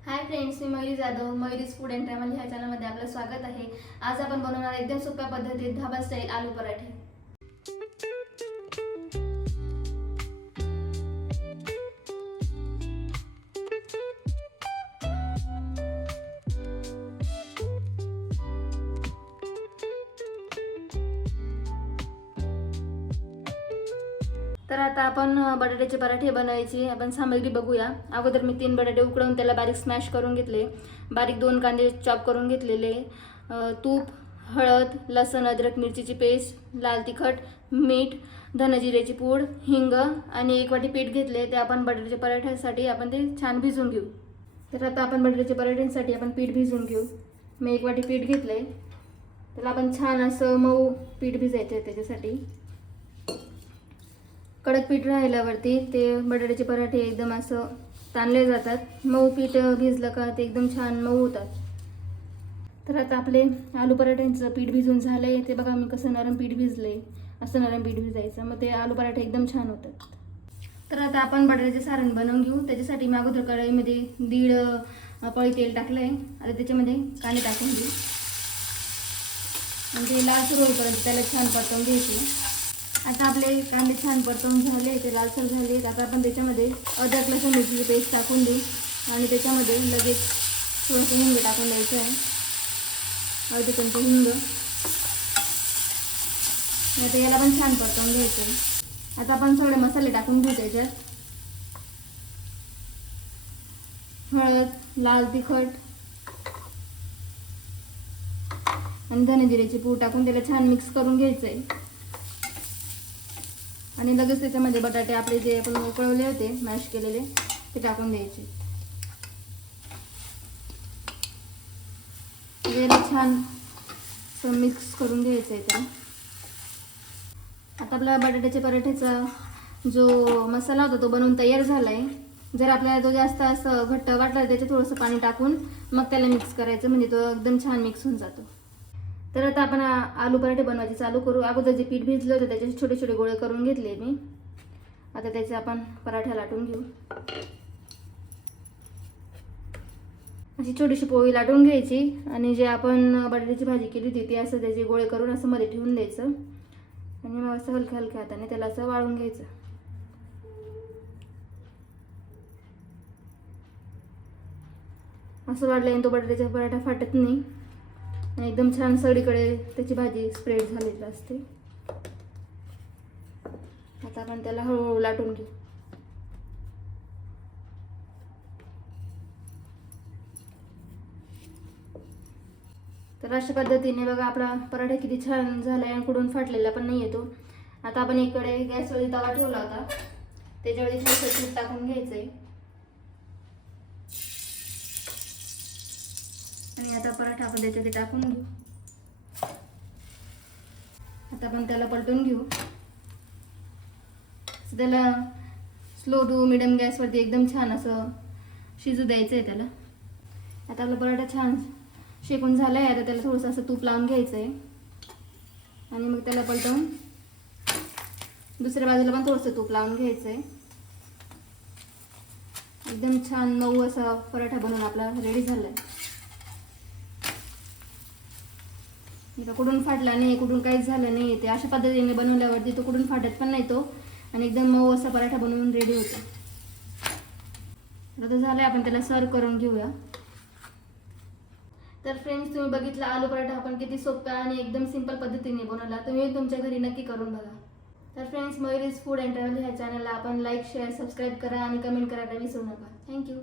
हाय friends, मी Mayuri Jadhav. Mayuri's food and travel ह्या चॅनलमध्ये आपलं स्वागत आहे. आज आपण बनवणार एकदम सोप्या पद्धतीत धाबा स्टाईल आलू पराठे. तर आता आपण बटाट्याचे पराठे बनवायची आपण सामग्री बघूया. अगोदर मी 3 बटाटे उकडवून त्याला बारीक स्मॅश करून घेतले. बारीक 2 कांदे चॉप करून घेतलेले. तूप, हळद, लसूण, अद्रक, मिरचीची पेस्ट, लाल तिखट, मीठ, धनजिऱ्याची पूड, हिंग आणि 1 वाटी पीठ घेतले. ते आपण बटाट्याच्या पराठ्यासाठी आपण ते छान भिजवून घेऊ. तर आता आपण बटाट्याच्या पराठ्यांसाठी आपण पीठ भिजवून घेऊ. मी 1 वाटी पीठ घेतले. त्याला आपण छान असं मऊ पीठ भिजायचं आहे. त्याच्यासाठी कडक पीठ राहिल्यावरती ते बटाट्याचे पराठे एकदम असं ताणले जातात. मऊ पीठ भिजलं का ते एकदम छान मऊ होतात. तर आता आपले आलू पराठ्यांचं पीठ भिजून झालंय. ते बघा मी कसं नरम पीठ भिजलंय. असं नरम पीठ भिजायचं, मग ते आलू पराठे एकदम छान होतात. तर आता आपण बटाट्याचे सारण बनवून घेऊ. त्याच्यासाठी मी अगोदर कढईमध्ये 1.5 पळी तेल टाकलंय. आता त्याच्यामध्ये कांदे टाकून घेऊ आणि ते लालसर होईपर्यंत त्याला छान परतवून घ्यायचे. आता आपले कांदे छान परतवून झाले, ते लालसर झाले. आता आपण त्याच्यामध्ये अद्रक, लसूण, मिरचीची पेस्ट टाकून देऊ आणि त्याच्यामध्ये लगेच थोडंसं हिंग टाकून द्यायचं आहे. अर्धी चमचा हिंग. आता याला पण छान परतवून घ्यायचं आहे. आता आपण सगळे मसाले टाकून घेऊ. त्याच्यात हळद, लाल तिखट आणि धनेजिऱ्याची पूड टाकून त्याला छान मिक्स करून घ्यायचं आहे. आणि लगेच त्याच्यामध्ये बटाटे आपले जे आपण उकळवले होते मॅश केलेले ते टाकून द्यायचे. याला छान मिक्स करून घ्यायचं आहे. त्याला आता आपला बटाट्याच्या पराठ्याचा जो मसाला होता तो बनवून तयार झाला आहे. जर आपल्याला तो जास्त असं घट्ट वाटला त्याच्यात थोडंसं पाणी टाकून मग त्याला मिक्स करायचं, म्हणजे तो एकदम छान मिक्स होऊन जातो. तर आता आपण आलू पराठे बनवायचे चालू करू. अगोदर जे पीठ भिजलं होतं त्याचे छोटे छोटे गोळे करून घेतले मी. आता त्याचे आपण पराठा लाटून घेऊ. अशी छोटीशी पोळी लाटून घ्यायची आणि जे आपण बटाट्याची भाजी केली होती ती असं त्याचे गोळे करून असं मध्ये ठेवून द्यायचं आणि मग असं हलक्या हलक्या हाताने त्याला असं वाळून घ्यायचं. असं वाढल्याने तो बटाट्याचा पराठा फाटत नाही आणि एकदम छान सगळीकडे त्याची भाजी स्प्रेड झालेली असते. आता आपण त्याला हळूहळू लाटून घेऊ. तर अशा पद्धतीने बघा आपला पराठा किती छान झालाय आणि कुठून फाटलेला पण नाही येतो. आता आपण इकडे गॅसवरती तवा ठेवला होता, त्याच्यावर थोडंसं तूप टाकून घ्यायचंय आणि आता पराठा आपण त्याच्यात टाकून घेऊ. आता आपण त्याला पलटून घेऊ. त्याला स्लो टू मिडियम गॅसवरती एकदम छान असं शिजू द्यायचं आहे त्याला. आता आपला पराठा छान शेकून झाला आहे. आता त्याला थोडंसं असं तूप लावून घ्यायचं आहे आणि मग त्याला पलटवून दुसऱ्या बाजूला पण थोडंसं तूप लावून घ्यायचं आहे. एकदम छान मऊ असा पराठा बनवून आपला रेडी झाला आहे. कुठून फाटला नाही, कुठून काहीच झालं नाही. ते अशा पद्धतीने बनवल्यावरती तो कुठून फाटत पण नाही तो आणि एकदम मऊ असा पराठा बनवून रेडी होतो. आता झालं, आपण त्याला सर्व करून घेऊया. तर फ्रेंड्स, तुम्ही बघितला आलू पराठा आपण किती सोप्या आणि एकदम सिंपल पद्धतीने बनवला. तुम्ही तुमच्या घरी नक्की करून बघा. तर फ्रेंड्स, मयुरीज फूड अँड ट्रॅव्हल ह्या चॅनलला आपण लाईक, शेअर, सबस्क्राईब करा आणि कमेंट करायला विसरू नका. थँक्यू.